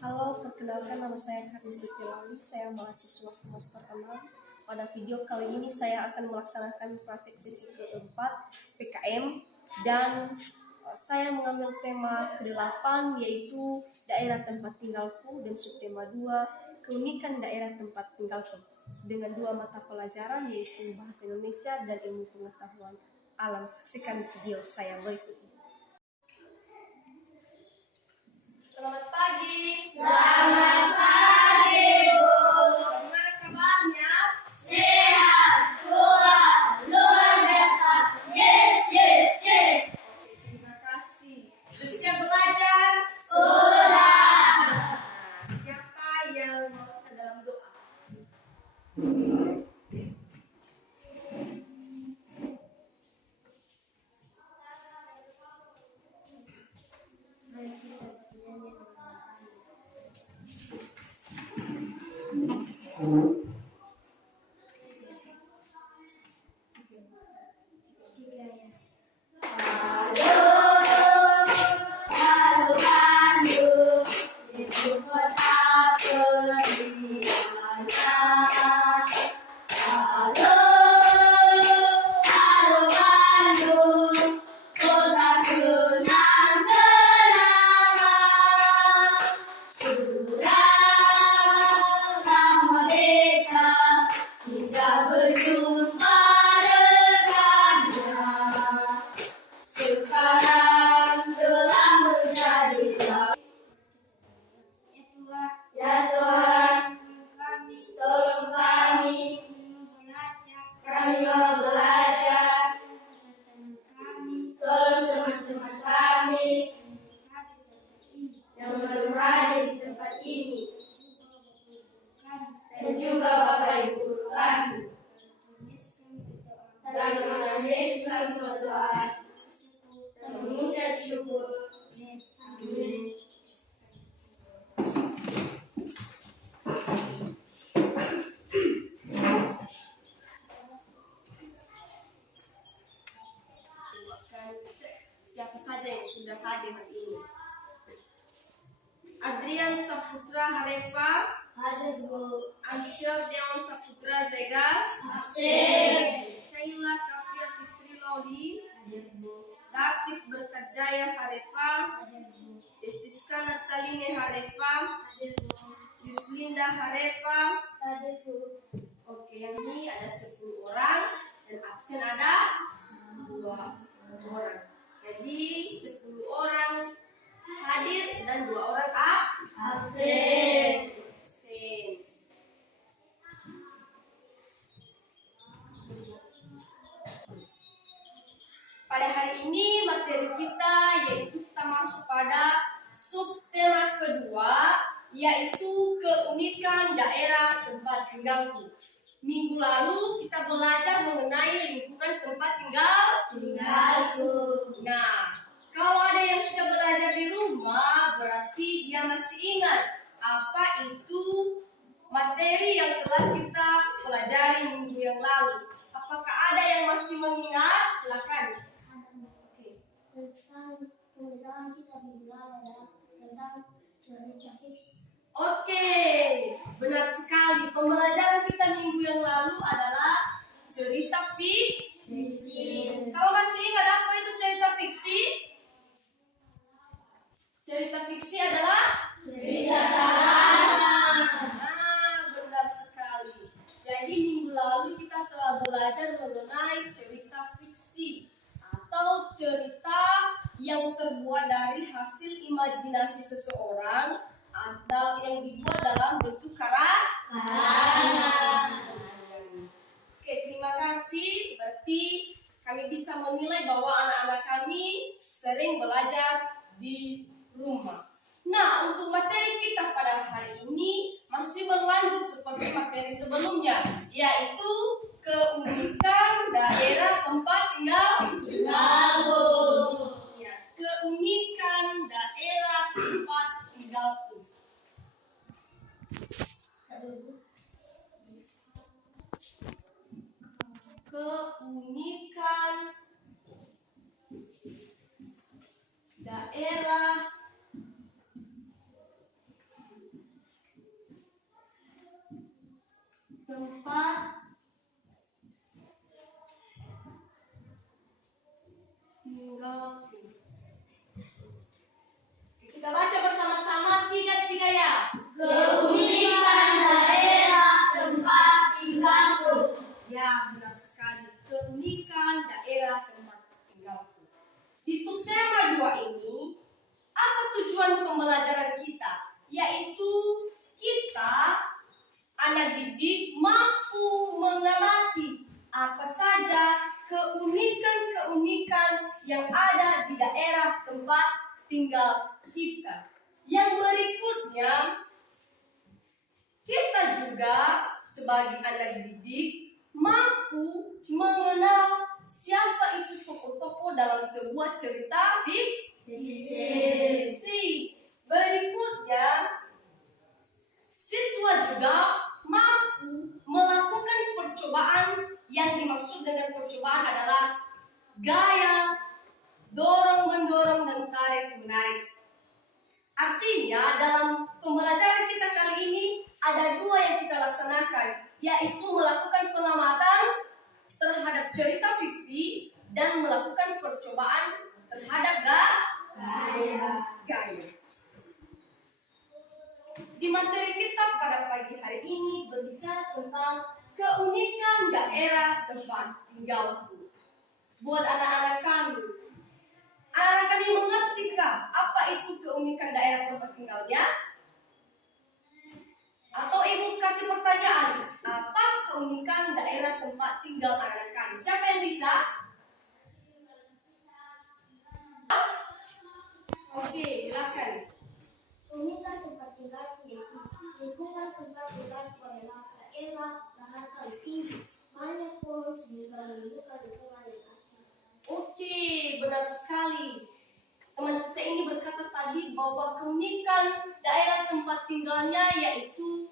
Halo, perkenalkan nama saya Haris Dutilawi, saya mahasiswa semester 6. Pada video kali ini saya akan melaksanakan praktik sesi keempat PKM dan saya mengambil tema ke-8 yaitu daerah tempat tinggalku dan subtema 2 keunikan daerah tempat tinggalku dengan 2 mata pelajaran yaitu bahasa Indonesia dan ilmu pengetahuan alam. Saksikan video saya berikut ini. Selamat pagi. Selamat pagi, Bu. Bagaimana kabarnya? Sehat, luar biasa. Yes. Oke, terima kasih. Sudah siap belajar? Sudah. Siapa yang mau ke dalam doa? Dan juga Bapak Ibu guru kami. Dalam nama Yesus kami berdoa dan mengucap syukur. Amin. Siapa saja yang sudah hadir hari ini? Adrian Saputra Harefa. Hadir, Bu. Ansyar Dewan Saputra Zega. Absen. Caila Kafia Fitri Lodi. Hadir, Bu. David Berkat Jaya Harefa. Hadir, Bu. Desiska Nataline Harefa. Hadir, Bu. Yuslinda Harefa. Hadir, Bu. Oke, yang ini ada 10 orang dan absen ada 2 orang. Jadi 10 orang hadir dan 2 orang Absen. Pada hari ini materi kita yaitu kita masuk pada subtema kedua yaitu keunikan daerah tempat tinggalku. Minggu lalu kita belajar mengenai lingkungan tempat Tinggalku. Nah, kalau ada yang sudah belajar di rumah berarti dia masih ingat apa itu materi yang telah kita pelajari minggu yang lalu. Apakah ada yang masih mengingat? Silakan. Tentang pembelajaran kita minggu lalu adalah tentang cerita fiksi. Oke, benar sekali. Pembelajaran kita minggu yang lalu adalah cerita fiksi. Kamu masih ingat apa itu cerita fiksi? Cerita fiksi adalah Cerita karangan. benar sekali. Jadi minggu lalu kita telah belajar mengenai cerita fiksi atau cerita yang terbuat dari hasil imajinasi seseorang atau yang dibuat dalam bentuk karangan. Oke, terima kasih. Berarti kami bisa menilai bahwa anak-anak kami sering belajar di rumah. Nah, untuk materi kita pada hari ini masih berlanjut seperti materi sebelumnya, yaitu keunikan daerah tempat Tinggalku. Ya, keunikan daerah tempat tinggalku. Keunikan daerah yaitu kita anak didik mampu mengamati apa saja keunikan-keunikan yang ada di daerah tempat tinggal kita. Yang berikutnya, kita juga sebagai anak didik mampu mengenal siapa itu tokoh-tokoh dalam sebuah cerita fiksi. Berikutnya, siswa juga mampu melakukan percobaan. Yang dimaksud dengan percobaan adalah gaya dorong-mendorong dan tarik-menarik. Artinya dalam pembelajaran kita kali ini ada dua yang kita laksanakan, yaitu melakukan pengamatan terhadap cerita fiksi dan melakukan percobaan terhadap gaya. Di materi kita pada pagi hari ini berbicara tentang keunikan daerah tempat tinggalku. Buat anak-anak kami mengertikah apa itu keunikan daerah tempat tinggalnya? Atau ibu kasih pertanyaan, apa keunikan daerah tempat tinggal anak kami? Siapa yang bisa? Oke, silakan. Keunikan tempat tinggal yaitu lingkungan tempat tinggal adalah daerah dataran tinggi, banyak pohon sehingga menimbulkan lingkungan yang asli. Oke, benar sekali. Teman kita ini berkata tadi bahwa keunikan daerah tempat tinggalnya yaitu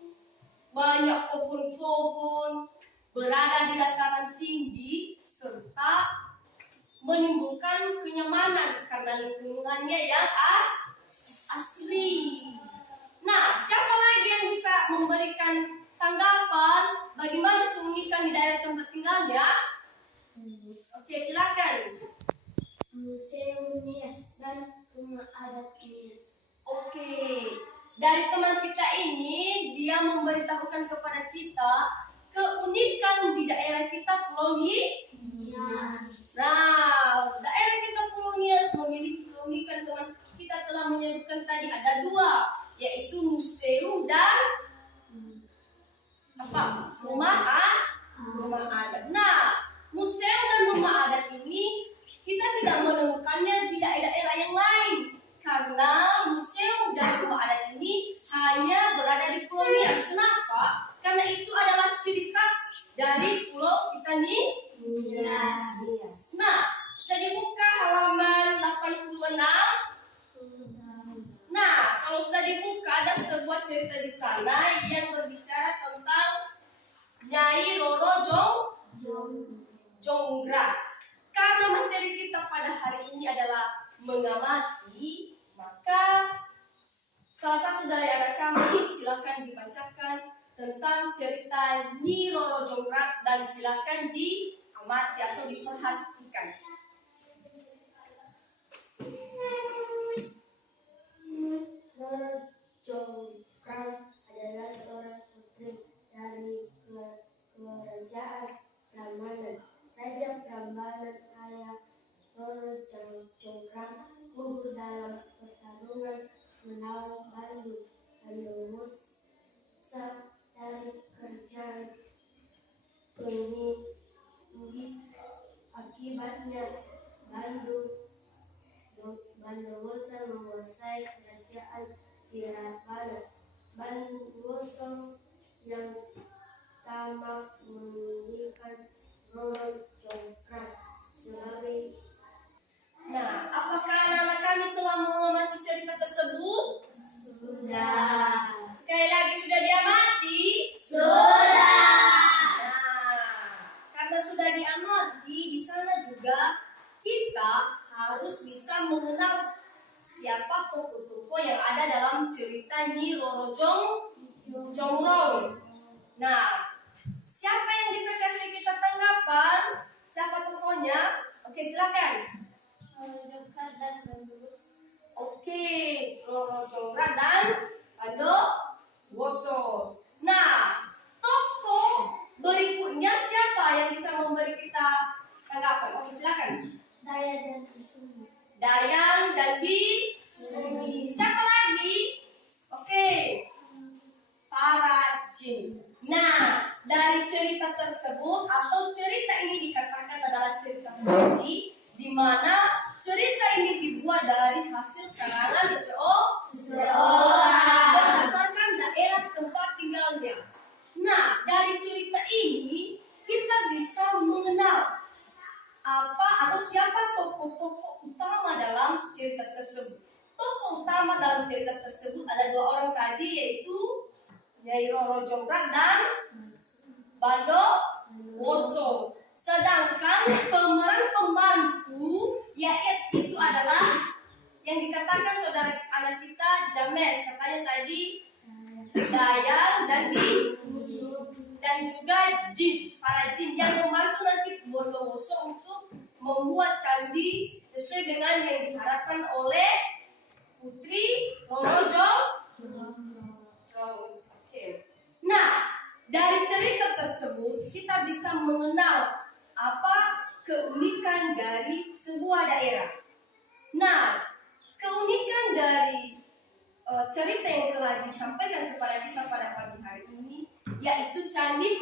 banyak pohon-pohon, berada di dataran tinggi, serta menimbulkan kenyamanan karena lingkungannya yang asli. Nah, siapa lagi yang bisa memberikan tanggapan bagaimana keunikan di daerah tempat tinggalnya? Oke, silakan. Museum Nias dan rumah adat Nias. Oke, dari teman kita ini dia memberitahukan kepada kita keunikan di daerah kita Pulau Nias. Nah, daerah kita Pulau Nias memiliki keunikan. Teman kita telah menyebutkan tadi ada dua, yaitu museum dan rumah adat. Nah, museum dan rumah adat ini kita tidak menemukannya di daerah-daerah yang lain, karena museum dan rumah adat ini hanya berada di Pulau Nias. Kenapa? Karena itu adalah ciri khas dari pulau kita Nias. Nah, sudah dibuka halaman 86. Nah, kalau sudah dibuka ada sebuah cerita di sana yang berbicara tentang Nyai Roro Jonggrang. Karena materi kita pada hari ini adalah mengamati, maka salah satu dari anak kami silakan dibacakan tentang cerita Nyi Roro Jonggrang dan silakan diamati atau diperhatikan. Roro Jonggrang adalah seorang putri dari kerajaan Prambanan. Raja Prambanan Raya Roro Jonggrang gugur dalam pertarungan melawan Bandowoso dari kerajaan Penggi. Akibatnya Bandowoso menguasai kerajaan Pirapala. Bandowoso yang tamak menginginkan Roro Jonggrang sebagai. Nah, apakah anak-anak kami telah mengamati cerita tersebut? Sudah. Sekali lagi sudah diamati? Sudah. Nah, karena sudah diamati, di sana juga kita harus bisa mengenal siapa tokoh-tokoh yang ada dalam cerita Nyi Roro Jonggrang. Nah, siapa yang bisa kasih kita tanggapan? Siapa tokohnya? Oke, silakan. Oke, Roro Jonggrang dan Bandowoso. Nah, tokoh berikutnya siapa yang bisa memberi kita tanggapan? Oke, silakan. Dayang dan Bisuni. Dayang dan Bisuni. Siapa lagi? Oke. dari cerita tersebut atau cerita ini dikatakan adalah cerita fiksi, di mana cerita ini dibuat dari hasil karangan seseorang berdasarkan daerah tempat tinggalnya. Nah, dari cerita ini kita bisa mengenal apa atau siapa tokoh-tokoh utama dalam cerita tersebut. Tokoh utama dalam cerita tersebut ada dua orang tadi, yaitu Nyai Roro Jonggrang dan Bando Woso. Sedangkan pemeran pembantu yaitu adalah yang dikatakan saudara anak kita James, katanya tadi Dayan dan juga jin, para jin yang membantu nanti Bondowoso untuk membuat candi sesuai dengan yang diharapkan oleh Putri Roro Jonggrang. Nah, dari cerita tersebut kita bisa mengenal apa keunikan dari sebuah daerah. Nah, keunikan dari cerita yang telah disampaikan kepada kita pada pagi hari ini yaitu Candi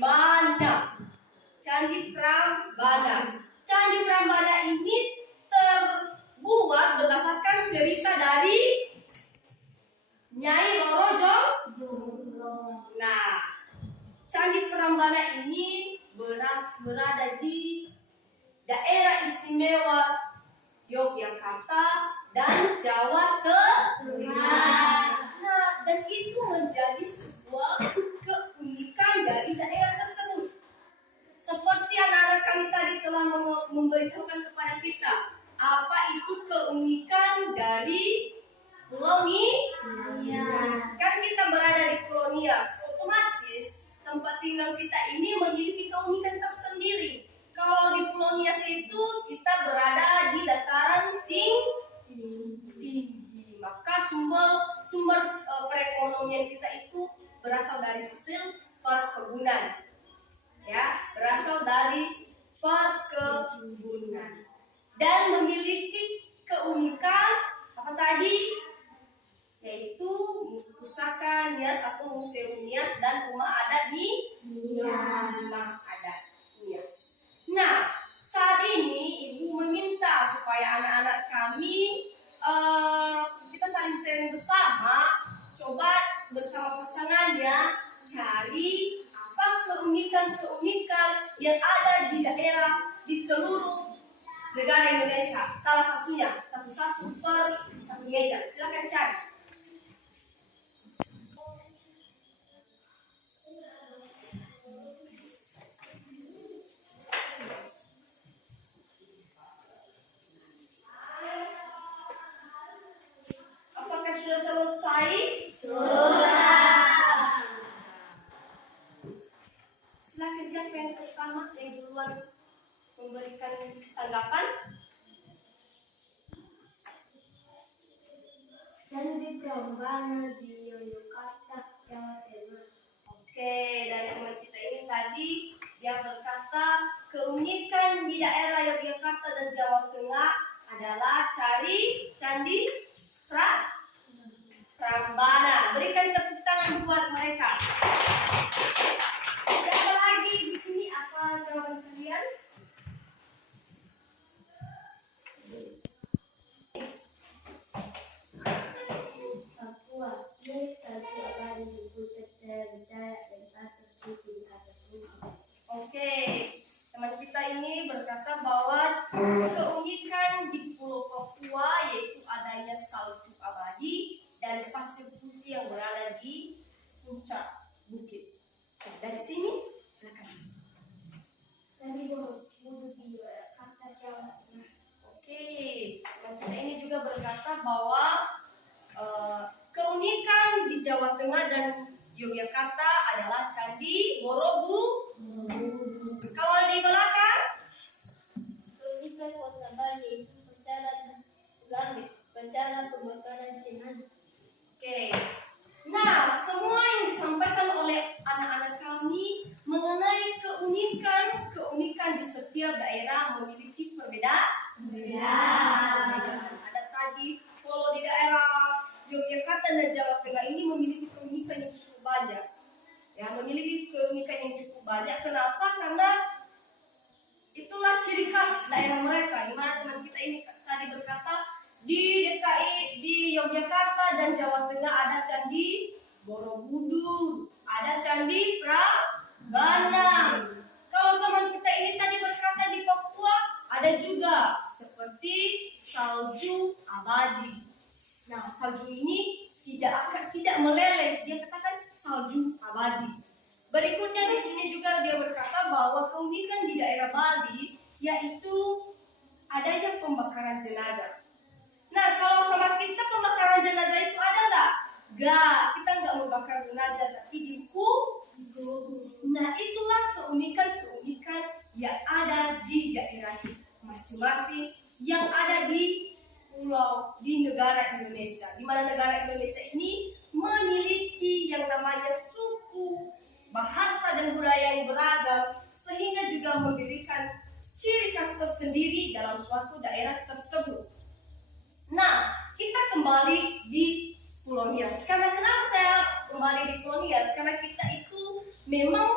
Prambanan. Candi Prambanan. Candi Prambanan ini terbuat berdasarkan cerita dari Nyai Roro Jonggrang. Nah, Candi Prambanan ini berada di daerah istimewa Yogyakarta dan Jawa Tengah. Nah, dan itu menjadi sebuah keunikan dari daerah tersebut. Seperti anak-anak kami tadi telah memberitahukan kepada kita, apa itu keunikan dari Pulau Nias. Kan kita berada di Pulau Nias, otomatis tempat tinggal kita ini memiliki keunikan tersendiri. Kalau di Pulau Nias itu kita berada di dataran tinggi, maka sumber perekonomian kita itu berasal dari hasil perkebunan, ya, berasal dari perkebunan dan memiliki keunikan apa tadi, yaitu pusaka Nias atau museum Nias dan rumah adat di Nias. Nah, saat ini Ibu meminta supaya anak-anak kami kita saling sharing bersama, coba bersama pasangannya cari apa keunikan-keunikan yang ada di daerah di seluruh negara Indonesia. Salah satunya satu-satu per satu meja. Silakan cari. Apakah sudah selesai? Sudah. Silakan, siapa yang pertama yang duluan memberikan tanggapan? Candi Prambanan di Yogyakarta, Jawa Tengah. Oke, dari teman kita ini tadi dia berkata keunikan di daerah Yogyakarta dan Jawa Tengah adalah cari Candi Prambanan. Berikan tepuk tangan buat mereka. Siapa lagi di sini? Apa jawaban kalian? Papua, milik satu abadi di puncak Jaya dan pasir putih di atas bumi. Oke, teman kita ini berkata bahwa keunikan di Pulau Papua yaitu adanya salju abadi dan pasir putih yang berada di puncak bukit. Nah, dari sini silakan. Candi Borobudur di Yogyakarta, Jawa Tengah. Oke, teman kita ini juga berkata bahwa keunikan di Jawa Tengah dan Yogyakarta adalah Candi Borobudur. Kalau di belakang, Keunikan kota Bali, bencana kebakaran Cianjur. oke. Nah, semua yang disampaikan oleh anak-anak kami mengenai keunikan di setiap daerah memiliki perbedaan. Ada tadi kalau di daerah Yogyakarta dan Jawa Tengah ini memiliki keunikan yang cukup banyak. ya, memiliki keunikan yang cukup banyak. Kenapa? Karena itulah ciri khas daerah mereka, di mana teman kita ini tadi berkata di DKI, di Yogyakarta dan Jawa Tengah ada Candi Borobudur, ada Candi Prambanan. Kalau teman kita ini tadi berkata di Papua ada juga seperti salju abadi. Nah, salju ini tidak meleleh, dia katakan salju abadi. Berikutnya di sini juga dia berkata bahwa keunikan di daerah Bali yaitu adanya pembakaran jenazah. Nah, kalau sama kita pembakaran jenazah itu ada nggak? Nggak, kita nggak membakar jenazah, tapi dihukum. Nah, itulah keunikan-keunikan yang ada di daerah masing-masing yang ada di pulau di negara Indonesia. Di mana negara Indonesia ini memiliki yang namanya suku, bahasa dan budaya yang beragam, sehingga juga memberikan ciri khas tersendiri dalam suatu daerah tersebut. Nah, kita kembali di Pulau Nias. Karena kenapa saya kembali di Pulau Nias? Karena kita itu memang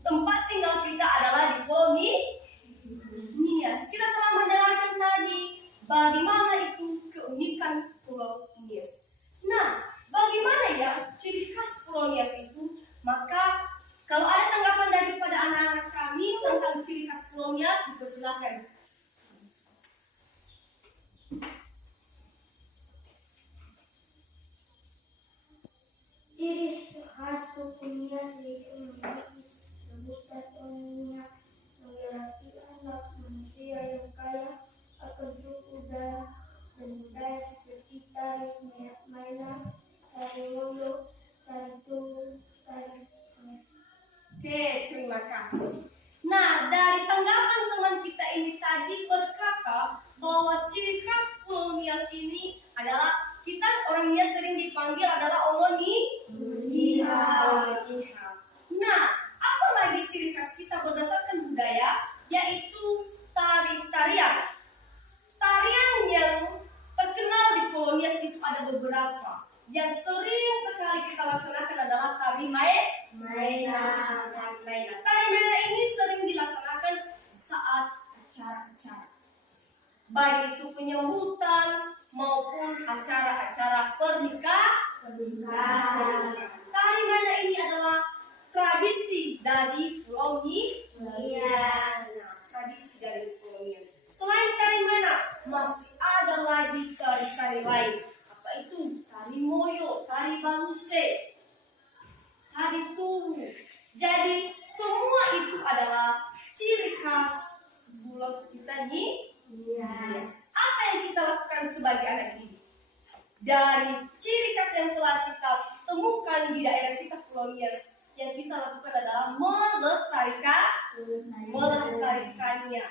tempat tinggal kita adalah di Pulau Nias. Kita telah mendengarkan tadi bagaimana itu keunikan Pulau Nias. Nah, bagaimana ya ciri khas Pulau Nias itu? Maka kalau ada tanggapan daripada anak-anak kami tentang ciri khas Pulau Nias, dipersilakan. Ciri khas suku Nias yaitu memiliki sebutan unik memiliki anak manusia yang kaya akan suku dan budaya seperti tari mainan, tari loyo, tari tunggu, tari mes. Oke, terima kasih. Nah, dari tanggapan teman kita ini tadi berkata bahwa ciri khas Pulau Nias ini adalah kita orang Nias sering dipanggil adalah Omoniha. Nah, apa lagi ciri khas kita berdasarkan budaya, yaitu tarian. Tarian yang terkenal di Pulau Nias itu ada beberapa. Yang sering sekali kita laksanakan adalah tari Maena. Tari Maena ini sering dilaksanakan saat acara-acara, baik itu penyambutan maupun acara-acara pernikahan. Tari Maena ini adalah tradisi dari Pulau Nias. Tradisi dari Pulau Nias. Selain tari Maena, masih ada lagi tari-tari lain. Apa itu? Tari Moyo, tari Baluse, tari Tugu. Jadi semua itu adalah ciri khas pulau kita nih. Yes. Apa yang kita lakukan sebagai anak didik? Dari ciri khas yang telah kita temukan di daerah kita Pulau Nias, yang kita lakukan adalah melestarikannya.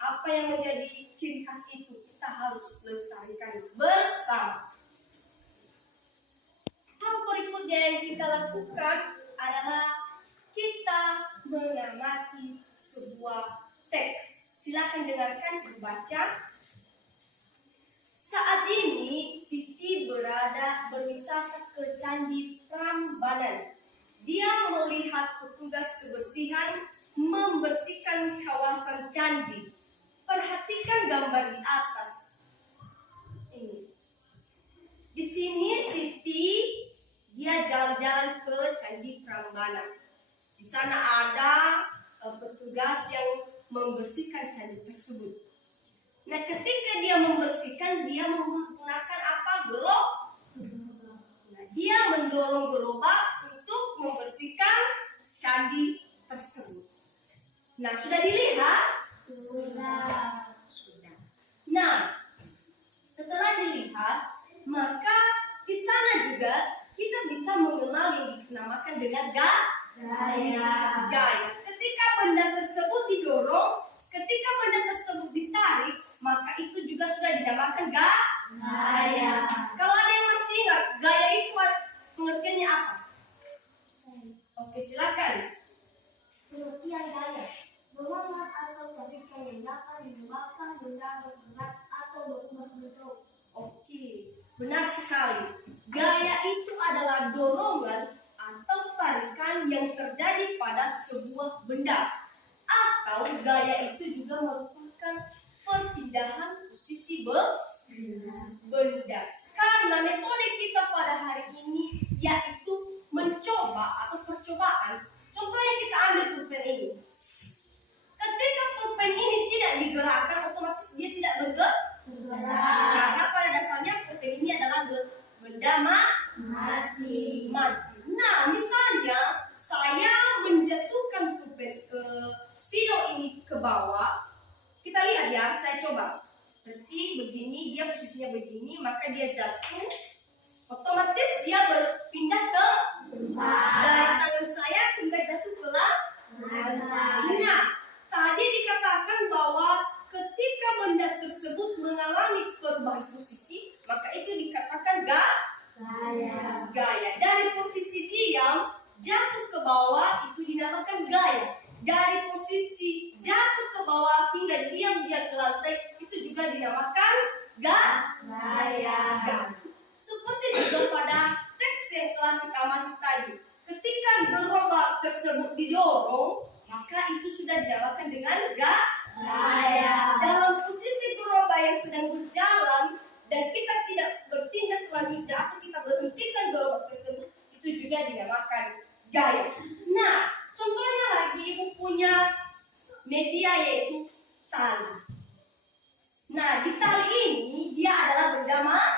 Apa yang menjadi ciri khas itu kita harus lestarikan bersama. Hal berikutnya yang kita lakukan adalah kita mengamati sebuah teks. Silakan dengarkan, baca. Saat ini Siti berwisata ke Candi Prambanan. Dia melihat petugas kebersihan membersihkan kawasan candi. Perhatikan gambar di atas. Ini. Di sini Siti dia jalan-jalan ke Candi Prambanan. Di sana ada petugas yang membersihkan candi tersebut. Nah, ketika dia membersihkan, dia menggunakan apa? Nah, dia mendorong gerobak untuk membersihkan candi tersebut. Nah, sudah dilihat? Sudah. Nah, setelah dilihat, maka di sana juga kita bisa mengenal yang dinamakan dengan gaya. Ketika benda tersebut didorong, ketika benda tersebut ditarik, maka itu juga sudah dinamakan gaya. Kalau ada yang masih ingat, gaya itu pengertiannya apa? Oke, silakan. Pengertian gaya bermanfaat atau tarikan yang dapat menyebabkan benda bergerak atau berubah bentuk. Oke, benar sekali. Gaya itu adalah dorongan atau tarikan yang kepada sebuah benda, atau gaya itu juga merupakan perpindahan posisi benda. Karena metode kita pada hari ini yaitu mencoba atau percobaan. Contohnya kita ambil pulpen ini. Ketika pulpen ini tidak digerakkan, otomatis dia tidak bergerak. Karena pada dasarnya pulpen ini adalah benda mati. Nah, misalnya saya menjatuhkan pulpen spidol ini ke bawah. Kita lihat ya, saya coba. Berarti begini, dia posisinya begini, maka dia jatuh. Otomatis dia berpindah ke dari tangan saya hingga jatuh ke lantai. Nah, tadi dikatakan bahwa ketika benda tersebut mengalami perubahan posisi, maka itu dikatakan gaya. Dari posisi diam jatuh ke bawah itu dinamakan gaya. Dari posisi jatuh ke bawah hingga diam dia ke lantai itu juga dinamakan gaya. Seperti juga pada teks yang telah kita amati tadi, ketika gerobak tersebut didorong, maka itu sudah dinamakan dengan gaya. Dalam posisi gerobak yang sedang berjalan dan kita tidak bertindak selanjutnya atau kita berhentikan gerobak tersebut, itu juga dinamakan gaya. Nah, contohnya lagi ibu punya media yaitu tali. Nah, di tali ini dia adalah benda mati.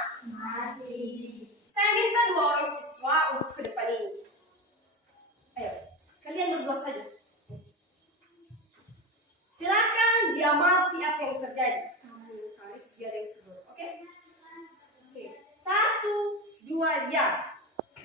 Saya minta 2 orang siswa untuk ke depan ini. Ayo, kalian berdua saja. Silakan dia mati, apa yang terjadi? Kamu tarik biar yang kedua, oke? Oke, 1, 2, ya.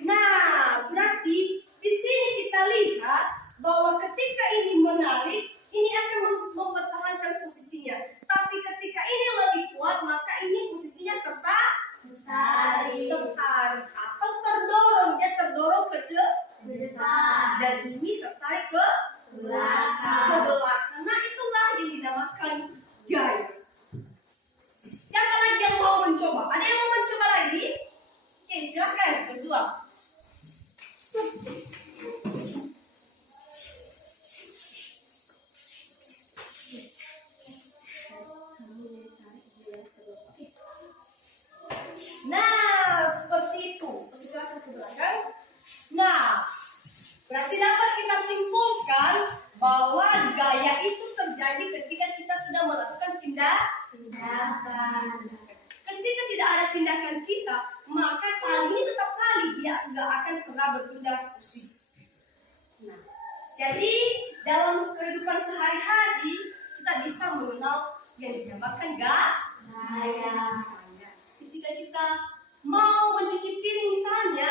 Nah, berarti di sini kita lihat bahwa ketika ini menarik, ini akan mempertahankan posisinya. Tapi ketika ini lebih kuat, maka ini posisinya tertarik atau terdorong. Dia terdorong ke depan. Dan ini tertarik ke belakang. Nah, itulah yang dinamakan gaya. Siapa lagi yang mau mencoba? Ada yang mau mencoba lagi? Oke, silakan berdua. Nah, seperti itu. Silakan ke belakang. Nah, berarti dapat kita simpulkan bahwa gaya itu terjadi ketika kita sudah melakukan tindakan. Ketika tidak ada tindakan kita, maka tali ini tetap tali, dia nggak akan pernah berpindah posisi. Nah, jadi dalam kehidupan sehari-hari kita bisa mengenal yang dinamakan gaya. Ketika kita mau mencuci piring misalnya,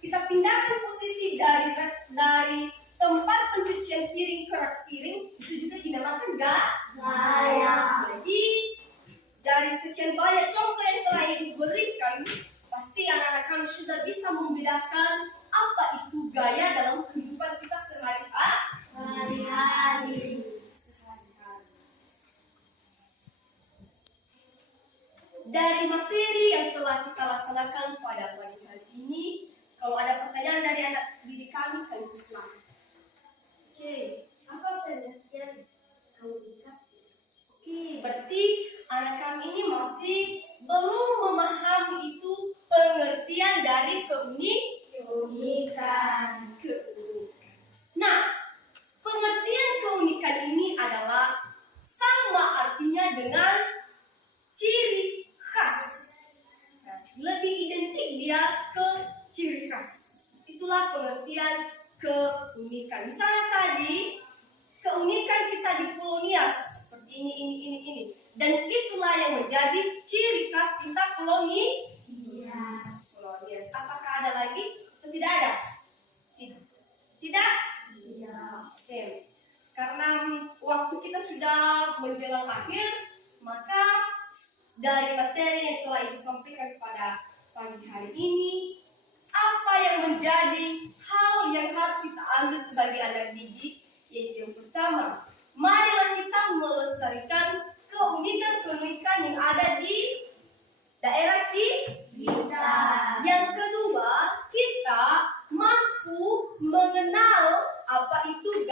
kita pindahkan posisi dari tempat pencucian piring ke rak piring, itu juga dinamakan gaya. Jadi dari sekian banyak contoh yang telah ibu berikan, pasti anak-anak kami sudah bisa membedakan apa itu gaya dalam kehidupan kita sehari-hari. Dari materi yang telah kita laksanakan pada pagi hari ini, kalau ada pertanyaan dari anak didik kami persilakan. Oke, apa pengertian keunikan? Oke, berarti anak kami ini masih belum memahami itu pengertian dari keunikan. Nah, pengertian keunikan ini adalah sama artinya dengan ciri khas. Lebih identik dia ke ciri khas. Itulah pengertian keunikan. Misalnya tadi keunikan kita di Pulau Nias seperti ini. Dan itulah yang menjadi ciri khas kita Pulau Nias. Apakah ada lagi atau tidak ada? Tidak? Oke. Karena waktu kita sudah menjelang akhir, maka dari materi yang telah ibu sampaikan pada pagi hari ini, apa yang menjadi hal yang harus kita ambil sebagai anak didik? Yang pertama, marilah kita melestarikan keunikan-keunikan yang ada di daerah kita. Yang kedua, kita mampu mengenal apa itu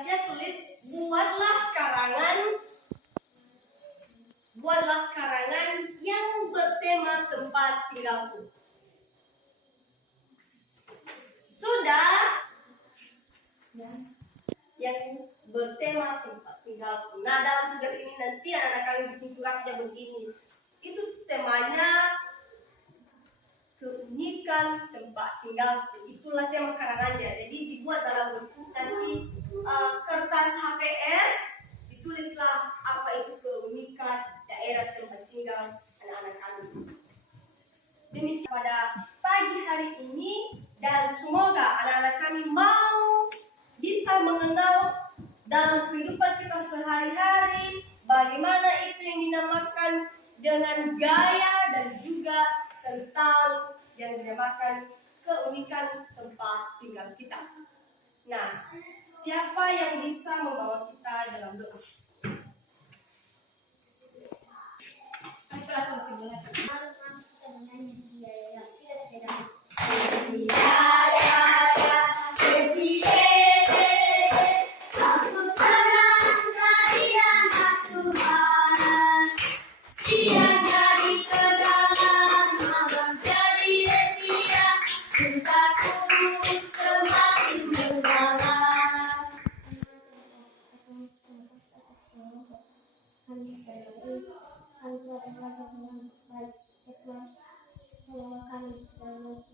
tugasnya tulis buatlah karangan yang bertema tempat tinggalku. Sudah? Yang bertema tempat tinggalku. Nah, dalam tugas ini nanti anak-anak kami bikin tugasnya begini. Itu temanya keunikan tempat tinggalku. Itulah tema karangannya. Jadi dibuat dalam bentuk nanti kertas HPS. Ditulislah apa itu keunikan daerah tempat tinggal anak-anak kami. Demikian pada pagi hari ini, dan semoga anak-anak kami mau bisa mengenal dalam kehidupan kita sehari-hari bagaimana itu yang dinamakan dengan gaya dan juga tentang yang dinamakan keunikan tempat tinggal kita. Nah, siapa yang bisa membawa kita dalam doa? Kelas masih boleh. Kami